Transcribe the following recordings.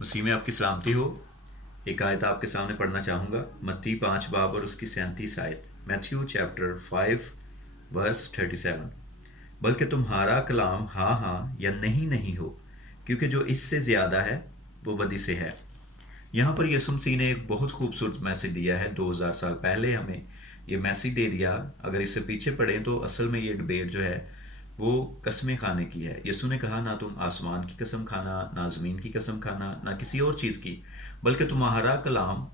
मसीह में आपकी सलामती हो। एक आयत आपके सामने पढ़ना चाहूँगा, मत्ती 5 बाब और उसकी 37 आयत। Matthew chapter 5 verse 37। बल्कि तुम्हारा कलाम हाँ हाँ या नहीं नहीं हो, क्योंकि जो इससे ज़्यादा है वो बदी से है। यहाँ पर यीशु मसीह ने एक बहुत खूबसूरत मैसेज दिया है। 2000 साल पहले हमें ये मैसेज दे दिया। अगर इससे पीछे पढ़ें तो असल में ये डिबेट जो है वो कसमें खाने की है। यीशु ने कहा, ना तुम आसमान की कसम खाना, ना ज़मीन की कसम खाना, ना किसी और चीज़ की, बल्कि तुम्हारा कलाम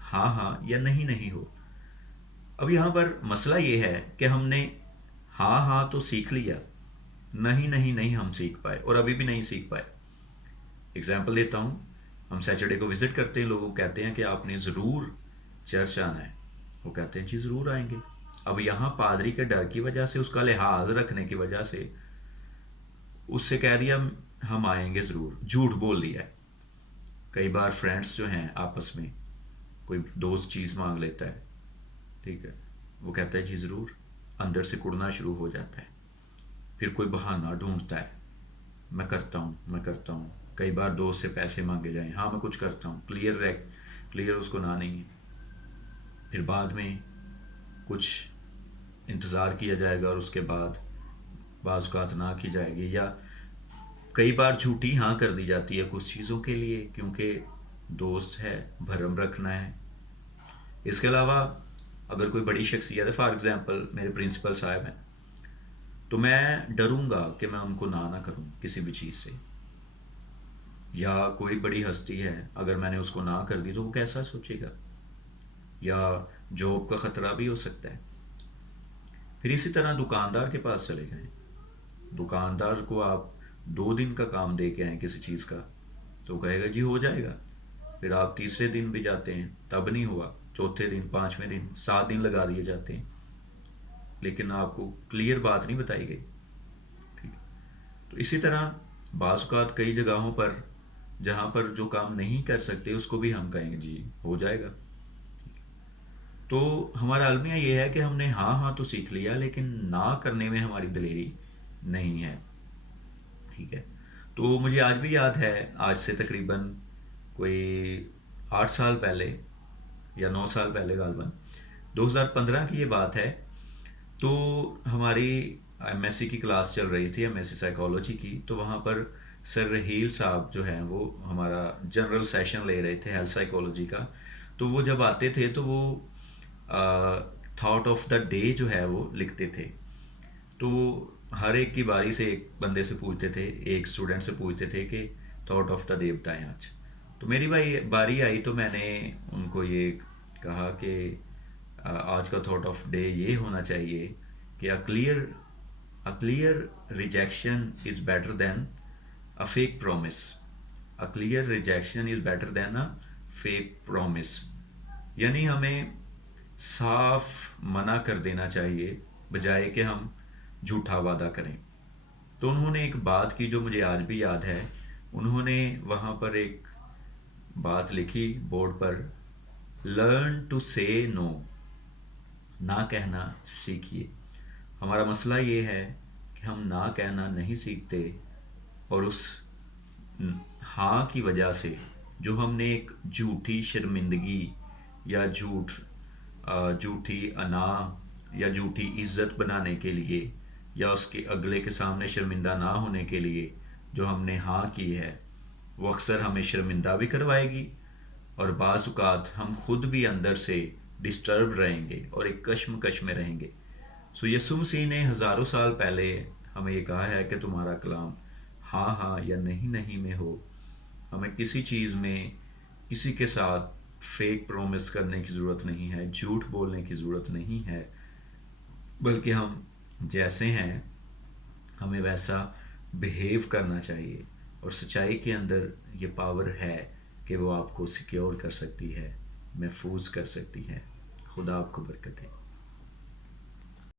हाँ हाँ या नहीं नहीं हो। अब यहाँ पर मसला ये है कि हमने हाँ हाँ तो सीख लिया, नहीं नहीं नहीं हम सीख पाए, और अभी भी नहीं सीख पाए। एग्जाम्पल देता हूँ, हम सैटरडे को विज़िट करते हैं, लोग कहते हैं कि आपने ज़रूर चर्च आना है। वो कहते हैं जी ज़रूर आएंगे। अब यहाँ पादरी के डर की वजह से, उसका लिहाज रखने की वजह से उससे कह दिया हम आएंगे ज़रूर, झूठ बोल दिया है। कई बार फ्रेंड्स जो हैं आपस में, कोई दोस्त चीज़ मांग लेता है, ठीक है, वो कहता है जी ज़रूर, अंदर से कुड़ना शुरू हो जाता है। फिर कोई बहाना ढूंढता है, मैं करता हूँ मैं करता हूँ। कई बार दोस्त से पैसे मांगे जाएं, हाँ मैं कुछ करता हूँ, क्लियर उसको ना नहीं है। फिर बाद में कुछ इंतज़ार किया जाएगा और उसके बाद बाज़ औक़ात ना की जाएगी, या कई बार झूठी हाँ कर दी जाती है कुछ चीज़ों के लिए, क्योंकि दोस्त है, भरम रखना है। इसके अलावा अगर कोई बड़ी शख्सियत है, फॉर एग्ज़ाम्पल मेरे प्रिंसिपल साहब हैं, तो मैं डरूंगा कि मैं उनको ना करूं किसी भी चीज़ से। या कोई बड़ी हस्ती है, अगर मैंने उसको ना कर दी तो वो कैसा सोचेगा, या जॉब का ख़तरा भी हो सकता है। फिर इसी तरह दुकानदार के पास चले जाएं, दुकानदार को आप 2 दिन का काम दे के आए किसी चीज़ का, तो कहेगा जी हो जाएगा। फिर आप तीसरे दिन भी जाते हैं, तब नहीं हुआ, चौथे दिन, 5वें दिन, 7 दिन लगा दिए जाते हैं, लेकिन आपको क्लियर बात नहीं बताई गई। ठीक है, तो इसी तरह बाज़ औक़ात कई जगहों पर जहाँ पर जो काम नहीं कर सकते उसको भी हम कहेंगे जी हो जाएगा। तो हमारा अलमिया ये है कि हमने हाँ हाँ तो सीख लिया, लेकिन ना करने में हमारी दिलेरी नहीं है। ठीक है, तो मुझे आज भी याद है, आज से तकरीबन कोई 8 साल पहले या 9 साल पहले, गालबन 2015 की ये बात है। तो हमारी एमएससी की क्लास चल रही थी, एमएससी साइकोलॉजी की। तो वहाँ पर सर रहील साहब जो हैं वो हमारा जनरल सेशन ले रहे थे हेल्थ साइकोलॉजी का। तो वो जब आते थे तो वो थॉट ऑफ द डे जो है वो लिखते थे। तो हर एक की बारी से एक बंदे से पूछते थे, एक स्टूडेंट से पूछते थे कि थॉट ऑफ द डे बताएं आज। तो मेरी बारी आई, तो मैंने उनको ये कहा कि आज का थॉट ऑफ डे ये होना चाहिए कि a clear rejection is better than a fake promise. A clear rejection is better than a fake promise. यानी हमें साफ मना कर देना चाहिए बजाय कि हम झूठा वादा करें। तो उन्होंने एक बात की जो मुझे आज भी याद है। उन्होंने वहाँ पर एक बात लिखी बोर्ड पर, लर्न टू से नो, ना कहना सीखिए। हमारा मसला ये है कि हम ना कहना नहीं सीखते, और उस हाँ की वजह से जो हमने एक झूठी शर्मिंदगी या झूठी अना या झूठी इज्जत बनाने के लिए, या उसके अगले के सामने शर्मिंदा ना होने के लिए जो हमने हाँ की है, वो अक्सर हमें शर्मिंदा भी करवाएगी, और बाज़ औक़ात हम खुद भी अंदर से डिस्टर्ब रहेंगे और एक कश्मकश में रहेंगे। सो यीशु मसीह ने हज़ारों साल पहले हमें ये कहा है कि तुम्हारा कलाम हाँ हाँ या नहीं नहीं में हो। हमें किसी चीज़ में किसी के साथ फेक प्रॉमिस करने की ज़रूरत नहीं है, झूठ बोलने की ज़रूरत नहीं है, बल्कि हम जैसे हैं हमें वैसा बिहेव करना चाहिए। और सच्चाई के अंदर ये पावर है कि वो आपको सिक्योर कर सकती है, महफूज कर सकती है। खुदा आपको बरकत है।